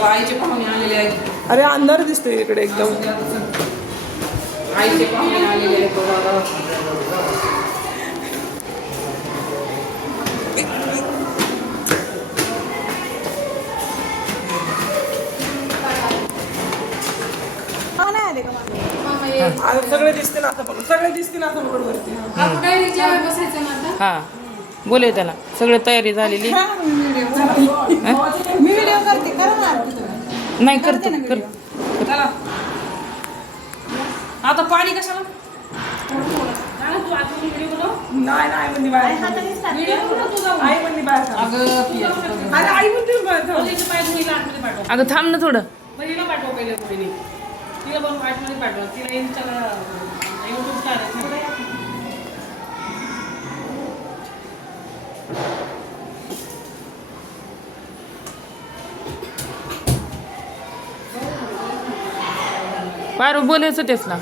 चला आईचे पाहुणे आलेले आहेत. अरे अंधार दिसतोय इकडे एकदम. आईचे पाहुणे आलेले आहेत बघा. सगळे दिसते ना आता बघ, सगळे दिसते ना आता बघ वरती. हा बोले त्याला सगळं तयारी झालेली. मी व्हिडिओ करते, करा ना. नाही करतो कर. चला आता पाणी कशाला नाही नाही म्हणली बाहेर. आई म्हणली बाहेर. अरे आई म्हणते बाहेर. अगं थांब ना थोडं. तिला पाठवा पहिले कोणी तिला पण वाटमध्ये पाठवा तिला यूट्यूब स्टार पारू बोलायचं तेच ना.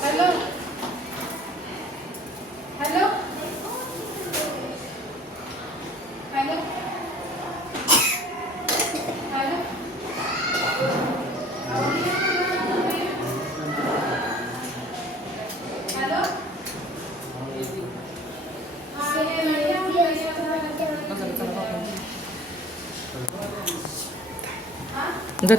हॅलो हॅलो जर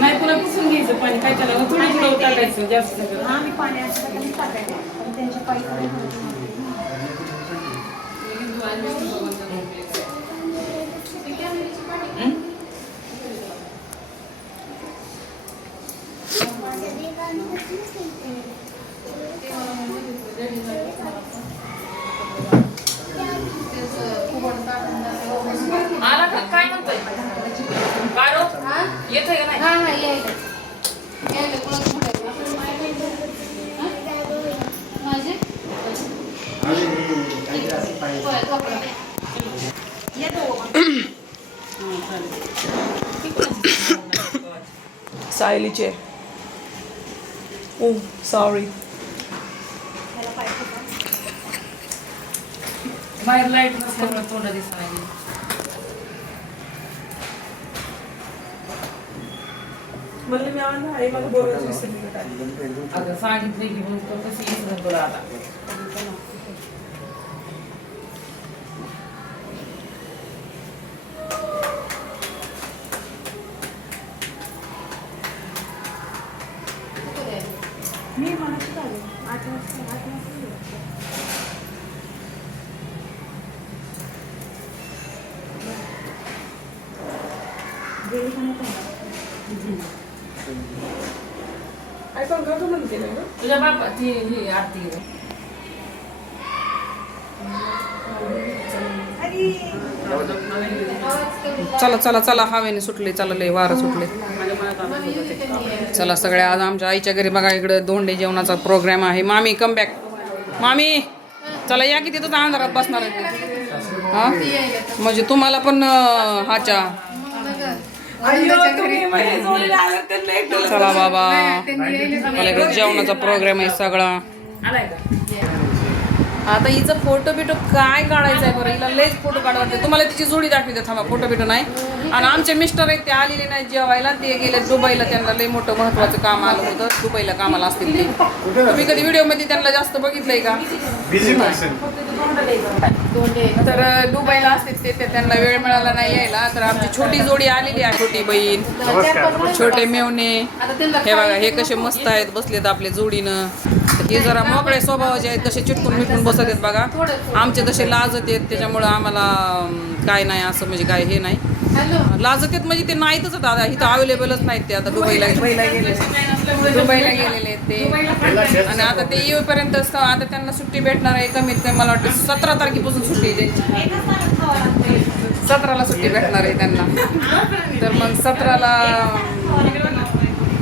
नाही तुला पुसून घ्यायचं पाणी काय त्याला थोडं थोडं टाकायचं जास्त. आम्ही पाण्याचं टाकायचं पण त्यांच्या पायी आला का काय म्हणतोय पारू येतोय का नाही. सायलीचे. ओ सॉरी. बाहेर लाईट नसल्यामुळे तोंड दिसत नाही. म्हणलं मी आला आई मला बोलायचं विसरली काय. अगं सांगितलं की मग तो कशी विसरून तुला आता. मी मनाशी आले 8 वाजता. आई पण घर म्हणते ना ग. तुझ्या बापा ती ही आरती आहे. चला चला चला हवेने सुटले चला लय वारं सुटले. चला सगळ्या आज आमच्या आईच्या घरी बघा इकडे धोंडे जेवणाचा प्रोग्राम आहे. मामी कम बॅक. मामी चला या की तिथं अंधारात बसणार आहे. हा म्हणजे तुम्हाला पण हाच्या चला बाबा मला इकडे जेवणाचा प्रोग्राम आहे सगळा. आलाय का आता हिचं फोटो बिटो काय काढायचं आहे बरं. हिला लयच फोटो काढायचे. तुम्हाला तिची जोडी दाखवते थांबा. फोटो बिटो नाही. आणि आमचे मिस्टर आहेत ते आलेले नाही जेवायला. ते गेले दुबईला. त्यांना लय मोठं महत्वाचं काम आलं होतं. दुबईला कामाला असतील ते. तुम्ही कधी व्हिडिओमध्ये त्यांना जास्त बघितलंय का. तर दुबईला असतील ते त्यांना वेळ मिळाला नाही यायला. तर आमची छोटी जोडी आलेली आहे. छोटी बहीण छोटे मेवणे हे बघा हे कसे मस्त आहेत बसलेत आपले जोडीनं. हे जरा मोकळे स्वभावाचे आहेत. कसे चिटकून मिटून बसत आहेत बघा. आमचे तसे लाजत आहेत त्याच्यामुळं आम्हाला काय नाही असं म्हणजे काय हे नाही. लाजत आहेत म्हणजे ते नाहीतच दादा इथं अवेलेबलच नाहीत. ते आता दुबईला गेलेले आहेत ते. आणि आता ते येऊपर्यंत आता त्यांना सुट्टी भेटणार आहे कमीत कमी मला वाटतं 17 तारखेपासून सुट्टी आहे त्यांची. 17ला सुट्टी भेटणार आहे त्यांना. तर मग 17ला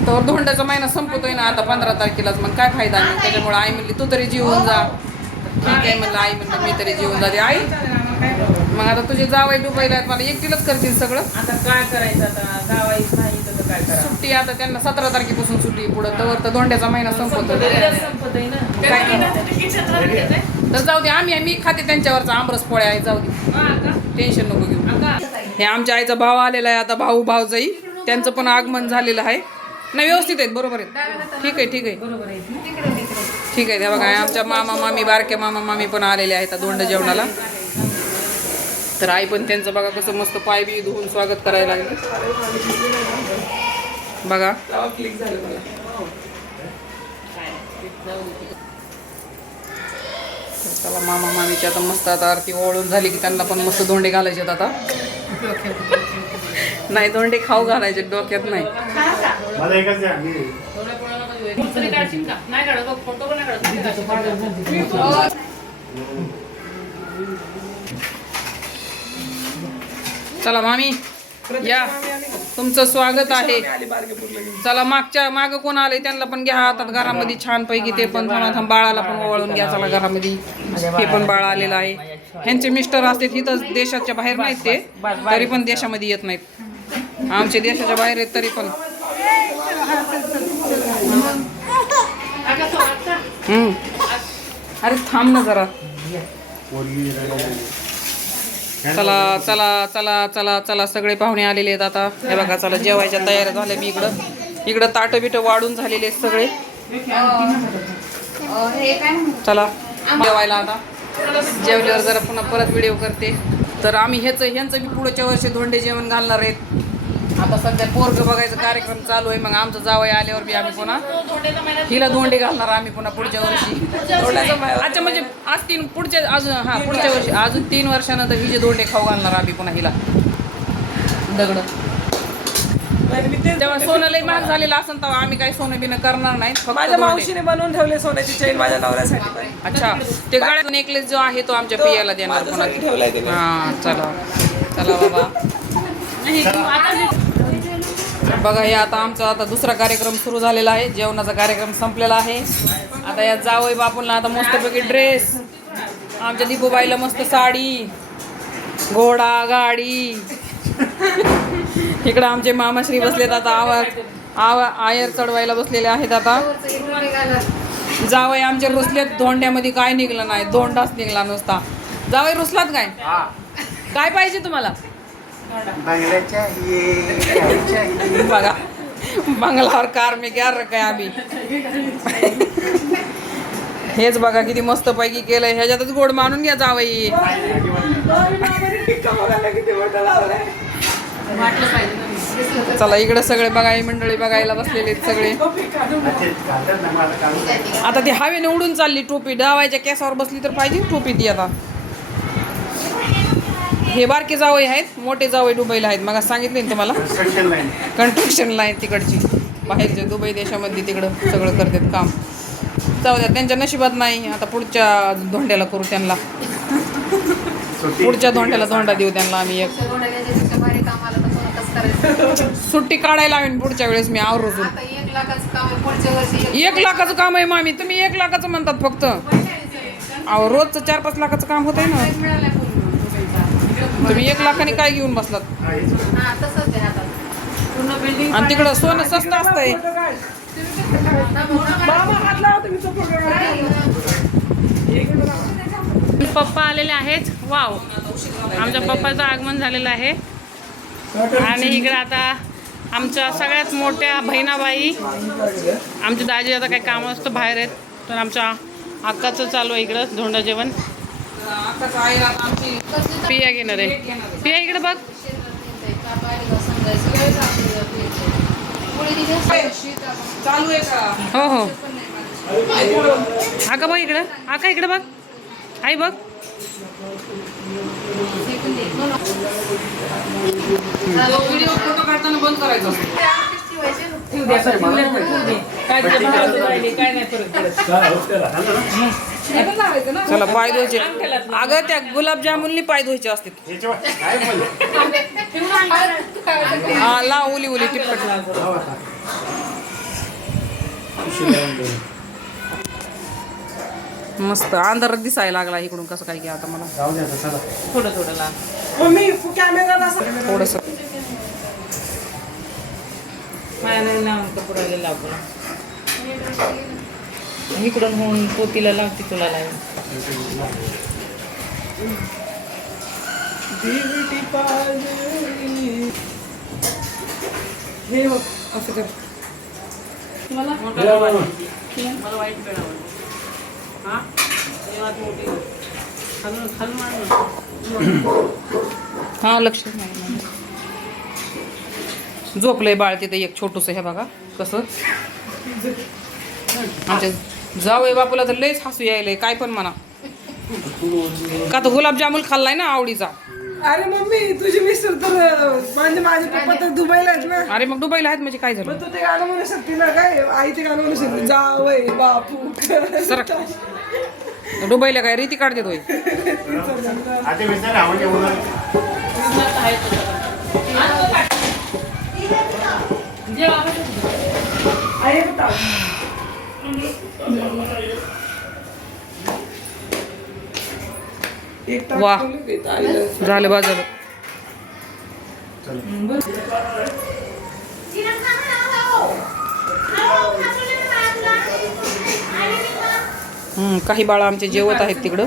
तर धोंड्याचा महिना संपतोय ना आता 15 तारखेलाच. मग काय फायदा नाही. त्याच्यामुळे आई म्हणली तू तरी जेवून जा. ठीक आहे म्हणलं. आई म्हणलं मी तरी जेवून जाते. आई मग आता तुझे जावई दुबईला आहेत, मला एकटीलाच करतील सगळं. आता काय करायचं, आता जावायच नाही तर काय करायचं. सुट्टी आता त्यांना 17 तारखेपासून सुट्टी पुढं, तवर तर धोंड्याचा महिना संपतो. संपत आहे ना. तर जाऊ दे, मी खाते त्यांच्यावरचा आमरस पोळ्या आहे, जाऊ दे, टेन्शन नको घेऊ. हे आमच्या आईचा भाव आलेला आहे, आता भाऊजाई त्यांचं पण आगमन झालेलं आहे. नाही व्यवस्थित आहेत, बरोबर आहेत, ठीक आहे ठीक आहे बरोबर आहे. ठीक आहे. त्या बघा आमच्या मामा मामी, बारक्या मामा मामी पण आलेले आहेत धोंड जेवणाला. तर आई पण त्यांचं बघा कसं मस्त पाय बी धुवून स्वागत करायला लागले बघा. क्लिक झालं मला. चला मामा मामीची आता मस्त आता आरती ओळून झाली की त्यांना पण मस्त धोंडे घालायचे आता. नाही धोंडे खाऊ घालायचे, डोक्यात नाही. मला एकच द्या. चला मामी या, तुमचं स्वागत आहे. चला माग कोण आले त्यांना पण घ्या हातात घरामध्ये छानपैकी. ते पण बाळाला पण ओवाळून घ्या चला घरामध्ये. हे पण बाळ आलेलं आहे. ह्यांचे मिस्टर असते तिथं देशाच्या बाहेर नाहीत, ते तरी पण देशामध्ये येत नाहीत. आमचे देशाच्या बाहेर आहेत तरी पण. अरे थांब ना जरा. चला चला चला चला चला सगळे पाहुणे आलेले आहेत आता. हे बघा चला जेवायच्या तयारी झाल्या. मी इकडं ताटं बिटं वाढून झालेले आहेत सगळे. चला जेवायला आता. जेवल्यावर जरा पुन्हा परत व्हिडिओ करते. तर आम्ही ह्यांचं बी पुढच्या वर्षी धोंडे जेवण घालणार आहेत. आता सध्या पोरग बघायचा कार्यक्रम चालू आहे. मग आमचं जावई आल्यावर बी आम्ही पुन्हा हिला धोंडे घालणार आम्ही पुन्हा पुढच्या वर्षी. अच्छा म्हणजे आज पुढच्या वर्षी अजून 3 वर्षानंतर हिचे धोंडे खाऊ घालणार आम्ही पुन्हा हिला. दगड तेव्हा सोनं लई महाग झालेलं असेल तेव्हा आम्ही काही सोनं बिनं करणार नाही. माझ्या मावशीने बनवून ठेवले सोन्याची चेन माझ्या नवऱ्यासाठी. अच्छा ते गळ्यात नेकलेस जो आहे तो आमच्या पियाला देणार पुन्हा. हा चला चला बाबा. बघा हे आता आमचा दुसरा कार्यक्रम सुरू झालेला आहे. जेवणाचा कार्यक्रम संपलेला आहे. आता या जावई बापूंना आता मस्तपैकी ड्रेस, आमच्या दीपूबाईला मस्त साडी, घोडा गाडी. इकडं आमचे मामाश्री बसलेत आता आयर चढवायला बसलेले आहेत. आता जावई आमचे रुसलेत. धोंड्यामध्ये काय निघलं नाही, धोंडाच निघला नुसता. जावई रुसलात काय? काय पाहिजे तुम्हाला? बघा बंगलावर कार में क्या रखा आम्ही. हेच बघा किती मस्त पैकी केलंय. ह्याच्यातच गोड मानून घ्या जावई. चला इकडे सगळे बघाय मंडळी बघायला बसलेले सगळे. आता ती हवेने उडून चालली टोपी. डावायच्या केसावर बसली तर पाहिजे टोपी ती. आता हे बारके जावई आहेत, मोठे जावई दुबईला आहेत. मग सांगितले ना तुम्हाला कंस्ट्रक्शन लाईन तिकडची बाहेरच्या दुबई देशामध्ये तिकडं सगळं करतात काम. जाऊ द्या त्यांच्या नशिबात नाही. आता पुढच्या धोंड्याला करू त्यांना. पुढच्या धोंड्याला धोंडा देऊ त्यांना आम्ही. एक सुट्टी काढायला हवी पुढच्या वेळेस. मी आवरून 1 लाखाचं काम आहे मामी. तुम्ही 1 लाखाचं म्हणतात फक्त. अहो रोजचं 4-5 लाखाचं काम होत आहे ना. तुम्ही 1 लाखाने काय घेऊन बसलात? आणि तिकडं सोनं स्वस्त असतंय. पप्पा आलेले आहेत. वाव आमच्या पप्पाचं आगमन झालेलं आहे. आणि इकडे आता आमच्या सगळ्यात मोठ्या बहिणाबाई, आमची दाजी आता काही काम असतं बाहेर आहेत. तर आमच्या अक्काचं चालू आहे इकडं धोंडा जेवण. पिया घेणार आहे. पिया इकडे बघ. चालू आहे का? हो हो आका बघ इकडं. आका इकडे बघ. आई बघ. व्हिडिओ फोटो काढताना बंद करायचं असतं. चला पाय धुवायचे. अगं त्या गुलाबजामुननी पाय धुवायचे असते. हा ला उली टिपट. मस्त अंधार दिसायला लागला इकडून कसं काय की आता मला जाऊ दे आता चला. थोडं थोडं लाव. मम्मी कॅमेरा थोडस माझ्या नाही लावून कपड्याला लाव तुला. इकडून होऊन पोतीला लावते तुला लावून. हे बघ असं कर. मला वाईट पेड आवडतो. हा देवात मोठी खालून खालून मार. हा लक्ष नाही झोपलंय बाळ तिथे एक छोटूस हे बघा कसं आमच्या जावई बापूला तर लयच हसू यायलंय काय पण म्हणा का तर गुलाबजामुन खाल्लाय ना आवडीचा. अरे मम्मी तुझी मिस्टर तर म्हणजे माझे पप्पा तर दुबईला आहेत ना. अरे मग दुबईला आहेत म्हणजे काय झालं मग तू ते गाणं म्हणू शकते ना काय आई ते गाणं म्हणू शकते जावई बापू सरक दुबईला काय रीती काढ देतोय. आधी विचार आवडले बोला. आई बता. एक तास वा. ठेवलं की इथं आईला. झालं बाजारला काही बाळ आमचे जेवत आहेत तिकडं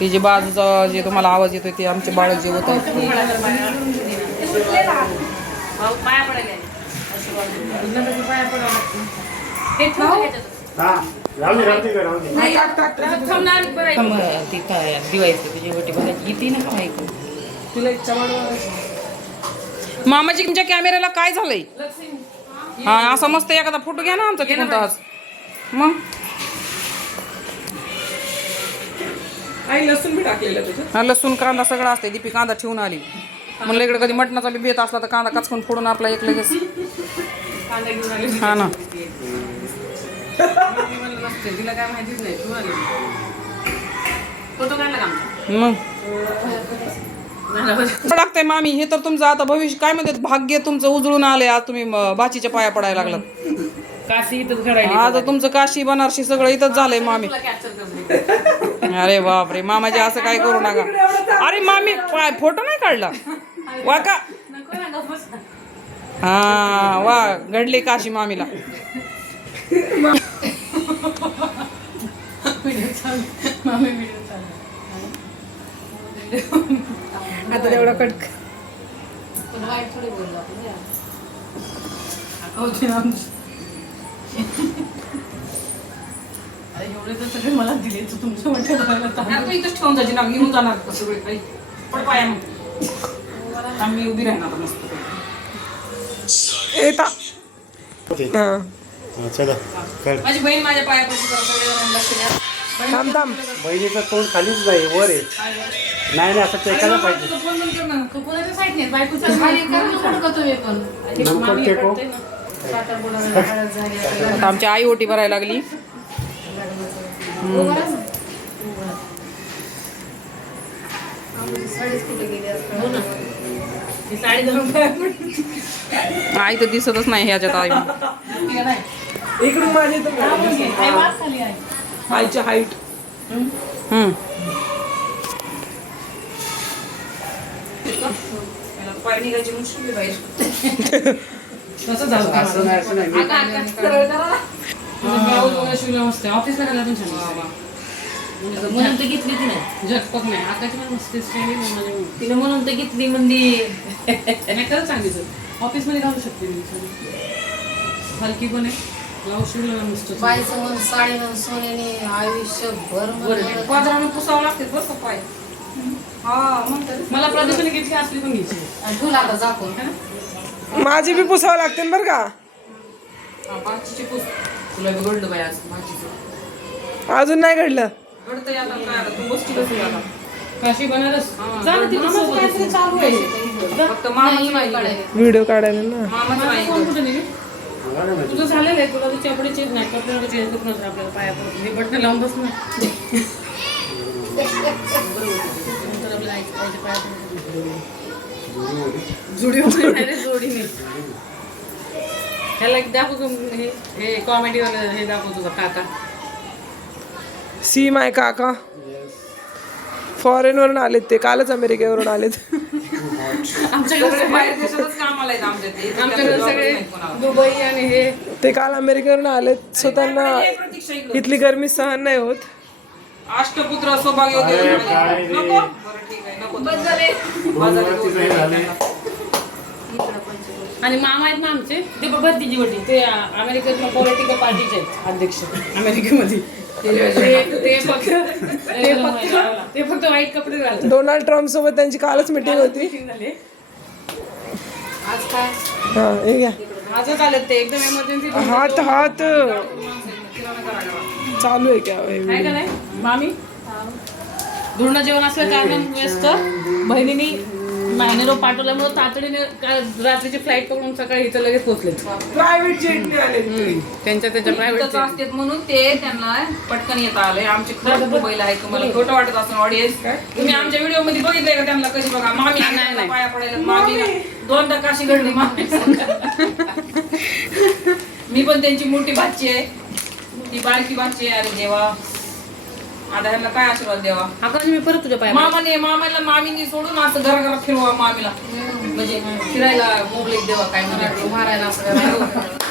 ते जे बाजूचा जे तुम्हाला आवाज येतोय ते आमचे बाळ जेवत आहेत. पाया पडायला पाया पडावं हा राहू दे राहू दे राहू दे. नाही, टाक, टाक, टाक. ती काय दिवाळीची तुझी वटी बघायची येते ना का ऐकून. तुला एक चवड वाढायची. मामाजी तुमच्या कॅमेऱ्याला काय झालंय हा असा मस्त एखादा फोटो घ्या ना आमचा तिकडून आज मग आई लसूण बी टाकलेलं त्याच्यात. हा लसूण कांदा सगळं असते दीपी कांदा ठेवून आली म्हणलं इकडे कधी मटणाचा बी बेत असला तर कांदा कचकून फोडून आपला एक लगेच कांदा घेऊन आली. हा ना मी म्हणलं नसते तिला काय माहितीच नाही तू आली फोटो काढला का आमचा? मग लागतंय मामी हे तर तुमचं आता भविष्य काय म्हणतात भाग्य तुमचं उजळून आलंय आज तुम्ही बाचीच्या पाया पडायला लागलात. काशी इथंच घडायली. आता तुमचं काशी बनारशी सगळं इथंच झालंय मामी. तुला कॅप्चर करते. अरे बापरे मामाजी असं काय करू नका. अरे मामी फोटो नाही काढला वा का नको ना गप्प बस. हा वा घडली काशी मामीला. मामी व्हिडिओ चालू. आता तेवढा कट. पण वाईट थोडी बोललो आपण यार. आठवते ना आमची. अरे एवढे तर सगळे मला दिले तू तुमचं वाटतं बघायला आता इथंच ठेवून जायची ना घेऊन जाणार कसं वेळ काही पड पाया मग आम्ही उभी राहणार आता मस्त. येता. ओके. हा. हा, चला कर. माझी बहीण माझ्या पायापाशी सगळे लक्ष द्या. थांब थांब. बहिणीचं तोंड खालीच नाही वर आहे. नाही असं टेकायला पाहिजे. तू कोणाच्या साईड नाही बायकोच्या खाली करून सोडतो तुम्ही पण. नंतर टेको. साखर बोलायला हळद झाली. आता आमची आई ओटी भरायला लागली. हो ना ती साडी घालून काय आई तर दिसतच नाही ह्याच्यात आई. इकडून माझे तर काय वाद खाली आहे. आईच्या हाईट. पाय निघायची मुश्किल आहे बाहेर. कसं झालं का असं नाही असं नाही. ब्लाऊज वगैरे शिवलं मस्त ऑफिसला गेला पण छान म्हणून तर घेतली ती नाही झटपट नाही आकाची पण मस्त तिने म्हणून तर घेतली मंदी नाही खरंच सांगितलं ऑफिसमध्ये घालू शकते मी हलकी पण आहे ब्लाऊज शिवलं मस्त बाईचं मन साडी मन सोन्याने आयुष्यभर मन- बाजाराने पुसावं लागते बरं का पाय. हा म्हणतात मला प्रदर्शन घ्यायची असली पण घ्यायची आणि ठेवला आता झाकून. माझी बी पुसावं लागते बरं का. भाजीची पुस तुला बिघडलं बाई आज भाजीचं अजून नाही घडलं. घडतंय आता काय आता तू बसती कसं आता काशी बनारस जा ना तिला सोबत. चालू आहे. फक्त मामाची नाही, नाही काढायला. व्हिडिओ काढायला ना. मामाची नाही कोण कुठे नेली मला नाही माहिती. तुझं झालेलं आहे तुला तुझे कपडे चेंज नाही कपडे चेंज करून नंतर आपल्याला पाया पडत हे बटणं लावून बस ना नंतर आपल्या आईच्या पाया पडत जुडिओ रे जोडीने ह्याला एक दाखव हे कॉमेडी वाला हे दाखव तुझा काका सी माय काका फॉरेन वरून आलेत ते, कालच अमेरिकेवरून आलेत. आमच्याकडे बाहेर देशातच कामाला आहेत आमच्या ते. आमच्याकडे सगळे दुबई आणि हे ते काल अमेरिकेवरून आलेत, सो त्यांना प्रतीक्षा इकडं. इथली गरमी सहन नाही होत. अष्टपुत्र सौभाग्य होते. अरे काय रे. नको बरं ठीक आहे नको. बस झाले. आणि मामा आहेत ना आमचे ते भरतीची वटी ते अमेरिकेत पॉलिटिकल पार्टीचे आहेत अध्यक्ष अमेरिकेमध्ये. ते फक्त वाईट कपडे घालतात. डोनाल्ड ट्रम्प सोबत त्यांची कालच मीटिंग होती. आज काय हा हे घ्या. आजच आलेत ते एकदम एमर्जन्सी हात हात चालू आहे क्या हे? आहे का नाही मामी धुरणं जेवण असल्या कारण व्यस्त बहिणीने महिनेरो पाठवल्यामुळे तातडीने रात्रीची फ्लाईट पकडून सकाळी इथं लगेच पोहोचलेत. प्रायव्हेट जेटने आले. त्यांच्या इथंच प्रायव्हेट असतात म्हणून ते त्यांना पटकन येता आले. आमचे खरंच दुबईला आहे. तुम्हाला खोटं वाटत असं ऑडियन्स तुम्ही आमच्या व्हिडिओ मध्ये बघितलंय का त्यांना कशी बघा मामी नाही. पाया पडायला मामी दोनदा काशी घडली मामी. मी पण त्यांची मोठी भाची आहे ती बारकी भाची आहे. अरे देवा आता ह्यांना काय आशीर्वाद द्यावा. आकाश मी परत तुझ्या पाया मामीने सोडून असं घराघरात फिरवा मामीला म्हणजे फिरायला मोगलीत देवा काय म्हणजे मारायला असं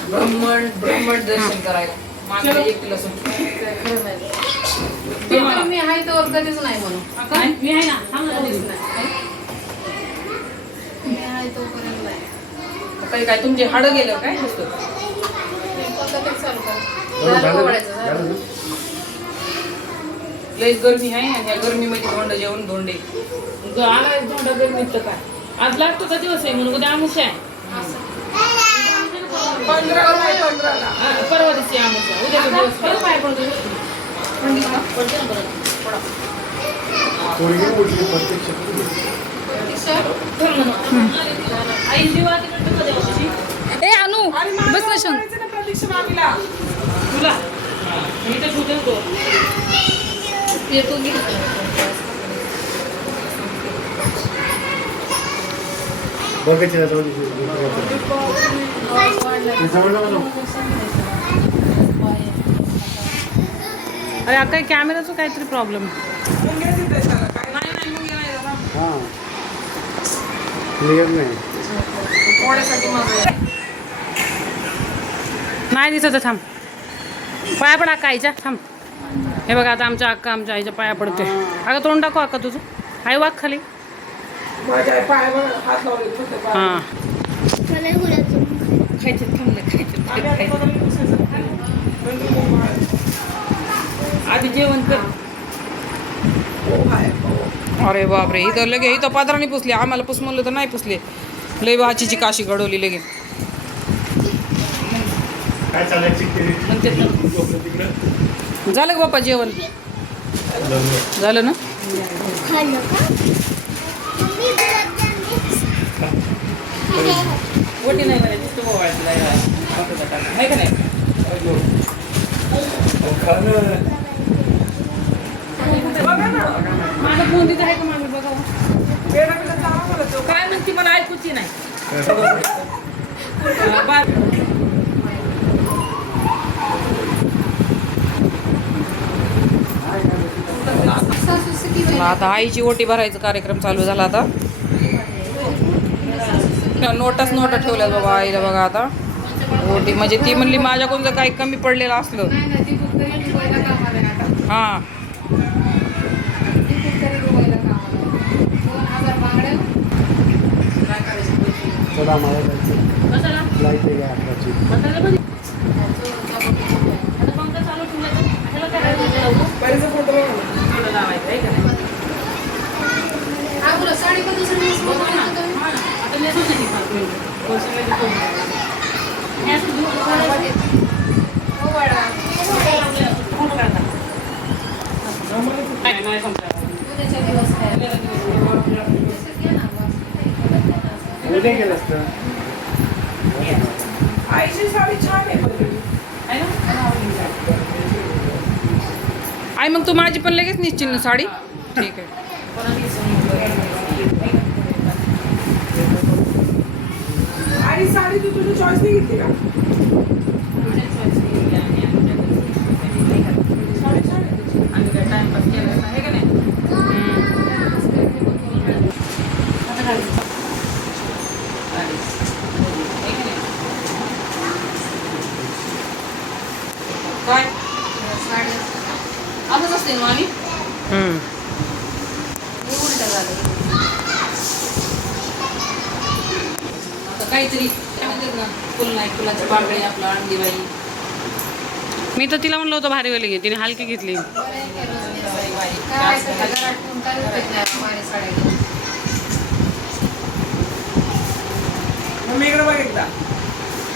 ब्रह्मंड दर्शन करायला मामीला एकटीला सोडून. मी आहे तर कधीच नाही म्हणून मी आहे ना थांब ना कधीच नाही. मी आहे तोपर्यंत नाही. काही काय तुमचे हाडं गेलं काय नुसतं कधीच चालू कर झालं गोवाड्याचं, झालं. लईच गरमी आहे आणि या गरमीमध्ये धोंड जेवण धोंडे आला धोंडा गरम निघतं काय आज लागतो का दिवस आहे म्हणून उद्या आमुष आहे 15ला. परवा दिवशी आमुष आहे उद्या दिवस परत पाय पडतो पोरगी उठली प्रत्यक्ष. आई जीवा तिकडे कधी होती ए अनु बस ना शांत. करायचं ना प्रतीक्षा मामीला. तुला मी तर सुटेल तो ये तू घे. बघायची ना जाऊ दे. ते जवळ नको. अरे आता कॅमेराचं काहीतरी प्रॉब्लेम मुंग्याची त्याच्याला काय हां क्लिअर नाही. पोळ्यासाठी माझं नाही दिसत थांब पाया पड अक्का आईच्या थांब हे बघा आता आमच्या अक्का आमच्या आईच्या पाया पडते अगं तोंड टाकू अक्का तुझं आई वाघ खाली माझ्या पायावर हात लावले फक्त पाय. हां खायचे थांबले आम्ही आता बघायला बसायचं. नंतर मग बाहेर. आधी जेवण कर. हो, बाहेर. अरे बापरे इथं लगे इथं पात्राने पुसले आम्हाला पुस म्हणलं तर नाही पुसले लय भाचीची काशी घडवली लगे काय चालायची झालं का बाप्पा जेवण झालं ना वटी नाही बरं नुसतं बोवायचं आहे का नाही बघा ना. माझं फोन तिथे आहे का मागे बघा वेळाकडे जावा मला तो. काय म्हणते मला ऐकूची नाही आता आईची ओटी भरायचा कार्यक्रम चालू झाला आता नोटच नोट ठेवल्यात बाबा आईला बघा आता ओटी म्हणजे ती म्हणली माझ्याकडून जर काही कमी पडलेलं असलं नाही नाही ती फक्त येऊन दुबईला कामाला आहे आता. हां ती फक्त दुबईला कामाला आहे. 2000 बांगड्या काय करायचं पैसे? चला मला जायचं. कशाला फ्लाईट आहे 11ची. बसायला त्यांचं आता पंखा चालू ठेवला तर ह्याला काय करायचं बाईचा फोटो बघा ना. थोडं लावायचं आहे का नाही हा बोला साडी पण दुसरी दिवस बघा ना. आता नेसून नाही हो वाडा. उद्याच्या दिवस काय? दिवसात घ्या ना बस. उद्या केलं असतं. आईची साडी छान आहे पण. आई मग तू माझी पण लगेच निश्चिन्न साडी ठीक आहे आणि साडी तू तुझी चॉईस नाही घेतली का? साडी छान आहे तुझी. काय असंच असते ना आम्ही हम्म. उलट झालं. आता काहीतरी काय म्हणतात ना फुल नाही फुलाची पाकळी आपलं अंडी बाई मी तर तिला म्हणलं होतं भारीवाली घे, तिने हलकी घेतली. काय घरात ठेवून काय उपयोग नाही माझ्या साड्या घेऊन. मम्मी इकडे बघ एकदा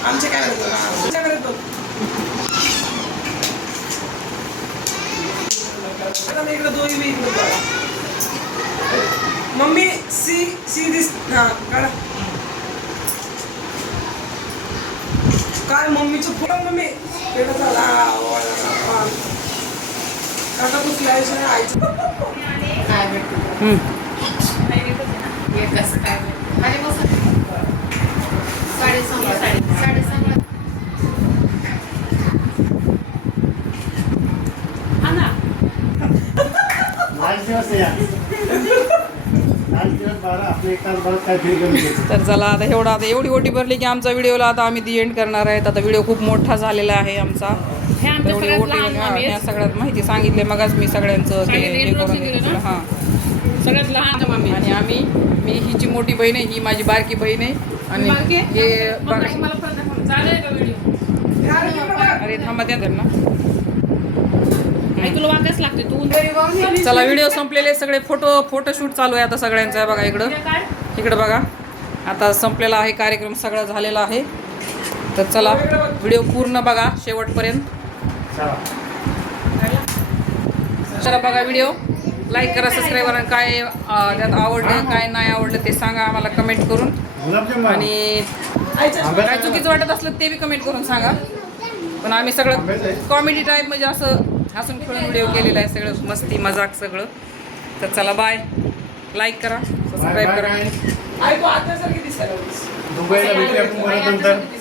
आमच्या काय करतो आमच्या करतो आता मी इकडे दोन्ही मी इकडे बघा. मम्मी सी सी दिस हा काढा काय मम्मीचं फोटो मम्मी पेटा झाला काका तू फ्लॅश आईचं काय भेटतं हम्म. एकच काय भेटतं. अरे बस साडी सांगा आज दिवस या आज दिवस बारा आपले एक तास बारा काय फिर कमी घेतो. तर चला आता एवढी ओटी भरली की आमचा व्हिडिओला आता आम्ही दी एंड करणार आहेत. आता व्हिडिओ खूप मोठा झालेला आहे आमचा. हे आमच्या एवढी सगळ्यात ओटी लहान मामी या आहेत. सगळ्यात माहिती सांगितली मगच मी सगळ्यांचं ते सांगितलं, हे करून introduction दिलं ना? हां सगळ्यात लहान मामी आणि आम्ही मी हिची मोठी बहीण आहे ही माझी बारकी बहीण आहे आणि हे चालेल का व्हिडिओ? अरे थांबा त्या ना आई तुला वाकायच लागते तू. चला व्हिडिओ संपलेले सगळे फोटोशूट चालू आहे आता सगळ्यांचा आहे बघा इकडं बघा आता संपलेला आहे कार्यक्रम सगळा झालेला आहे. तर चला व्हिडिओ पूर्ण बघा शेवटपर्यंत. चला. चला बघा व्हिडिओ लाईक करा सबस्क्राईब करा काय त्यात आवडलं काय नाही आवडलं ते सांगा आम्हाला कमेंट करून गुलाबजाम आणि काय चुकीचं वाटत असलं ते बी कमेंट करून सांगा. पण आम्ही सगळं कॉमेडी टाईप म्हणजे असं हसून खेळून व्हिडिओ केलेला आहे सगळं मस्ती मजाक सगळं. तर चला बाय लाईक करा सबस्क्राईब करा. आई तू आत्यासारखी दिसायला दुबईला भेटूया आपण परत नंतर.